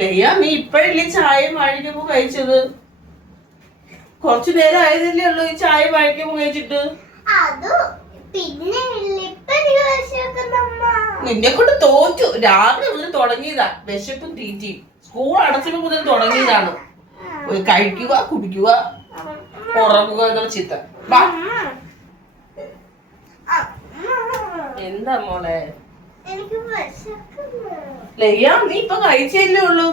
ലയ്യ, നീ ഇപ്പഴല്ലേ ചായയും വാഴിക്കുമ്പോ കഴിച്ചത്? കൊറച്ചു നേരം ആയതല്ലേ ഉള്ളൂ ഈ ചായ വാഴിക്കുമ്പോ കഴിച്ചിട്ട്. നിന്നെ കൊണ്ട് തോറ്റു. രാവിലെ മുതൽ തുടങ്ങിയതാ വിശപ്പും തീറ്റിയും. സ്കൂൾ അടച്ചപ്പോ മുതൽ തുടങ്ങിയതാണ്. കഴിക്കുക, കുടിക്കുക, ഉറങ്ങുക എന്നുള്ള ചിത്രം. എന്താ മോളെ? ലയ്യ, നീ ഇപ്പൊ കഴിച്ചല്ലേ ഉള്ളൂ.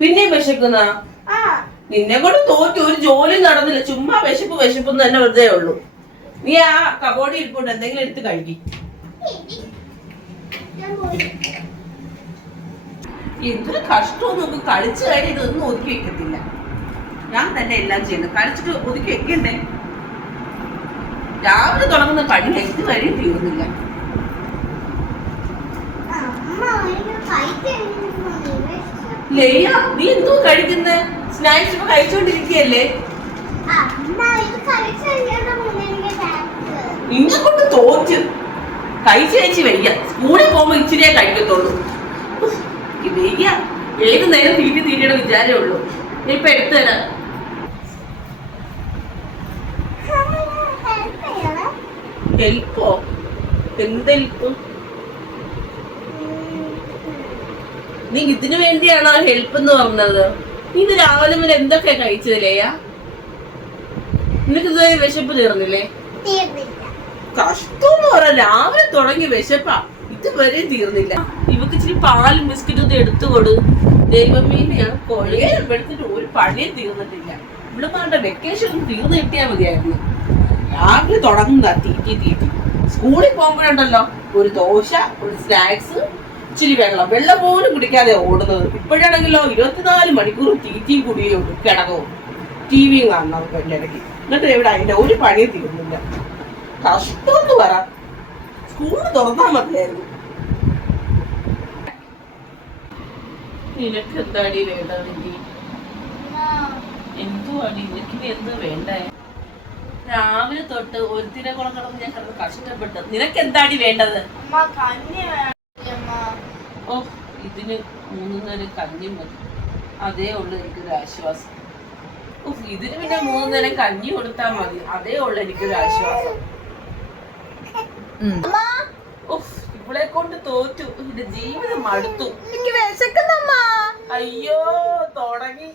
പിന്നെ വിശക്കുന്ന നിന്നെ കൊണ്ട് തോറ്റു. ഒരു ജോലി നടന്നില്ല. ചുമ്മാ വിശപ്പ് വിശപ്പെന്ന് തന്നെ വെറുതെ ഉള്ളൂ. നീ ആ കബോർഡിൽ ഇരിപ്പുണ്ട്, എന്തെങ്കിലും എടുത്ത് കഴിക്കും. എന്തൊരു കഷ്ടവും. നമുക്ക് കളിച്ചു കഴിഞ്ഞ് ഇതൊന്നും ഒതുക്കി വെക്കത്തില്ല. ഞാൻ തന്നെ എല്ലാം ചെയ്യുന്നു. കളിച്ചിട്ട് ഒതുക്കി വെക്കണ്ടേ? രാവിലെ തുടങ്ങുന്ന പണി ഇത് വഴി തീർന്നില്ല. ലയ്യ, നീ എന്തോ കഴിക്കുന്ന? സ്നാക്സ് ഇപ്പൊ കഴിച്ചോണ്ടിരിക്കല്ലേ? നിന്നെ കൊണ്ട് തോറ്റ്. കഴിച്ചു വയ്യ. സ്കൂളിൽ പോകുമ്പോ ഇച്ചിരിയേ കഴിക്കത്തുള്ളൂ. വയ്യ. ഏത് നേരം തീറ്റിയുടെ വിചാരമേ ഉള്ളൂ. ഞാൻ ഇപ്പൊ എടുത്തു തരാം. ഹെൽപ്പോ? എന്ത് ഹെൽപ്പ്? നീ ഇതിനു വേണ്ടിയാണോ ഹെൽപ്പ് എന്ന് പറഞ്ഞത്? നീ ഇത് രാവിലെ മുതൽ എന്തൊക്കെയാ കഴിച്ചതില്ലേയാ? നിനക്ക് ഇതുവരെ വിശപ്പ് തീർന്നില്ലേ? കഷ്ടം എന്ന് പറയാ. രാവിലെ തുടങ്ങി വിശപ്പാ, ഇതുവരെ തീർന്നില്ല. ഇവക്ക് ഇച്ചിരി പാലും ബിസ്ക്കറ്റും ഒന്നും എടുത്തുകൊടു. ദൈവമേ, ഞാൻ കൊഴയെ എടുത്തിട്ട് ഒരു പണിയും തീർന്നിട്ടില്ല. ഇവിടെ വേണ്ട വെക്കേഷൻ ഒന്നും തീർന്നു കിട്ടിയാൽ മതിയായിരുന്നു. രാവിലെ തുടങ്ങുന്നതാ തീറ്റി. സ്കൂളിൽ പോകുമ്പോഴുണ്ടല്ലോ ഒരു ദോശ, ഒരു സ്നാക്സ്, ഇച്ചിരി വെള്ളം പോലും കുടിക്കാതെ ഓടുന്നത്. ഇപ്പോഴാണെങ്കിലോ 24 മണിക്കൂർ തീറ്റിയും കുടിയും കിടക്കവും ടിവിയും കാണണം എന്റെ ഇടയ്ക്ക്. എന്നിട്ട് എവിടെ അതിന്റെ ഒരു പണിയും തീർന്നില്ല. കഷ്ടം എന്ന് പറ. സ്കൂള് തുറന്നാ മതിയായിരുന്നു. നിനക്ക് എന്താടി വേണ്ടത്? എന്തുവാടി നിനക്ക്? എന്ത് വേണ്ടേ? രാവിലെ തൊട്ട് ഒരുത്തിനെ കുളക്കണം ഞാൻ കിടന്ന് കഷ്ടപ്പെട്ട്. നിനക്ക് എന്താടി വേണ്ടത്? ഓ, ഇതിന് 3 നേരം കഞ്ഞി മതി. അതേ ഉള്ളു എനിക്കൊരു ആശ്വാസം. ഇതിന് പിന്നെ 3 നേരം കഞ്ഞി കൊടുത്താൽ മതി. അതേ ഉള്ളു എനിക്കൊരു ആശ്വാസം. ഇവളെ കൊണ്ട് തോറ്റു. എന്റെ ജീവിതം മടുത്തു. അയ്യോ, തുടങ്ങി.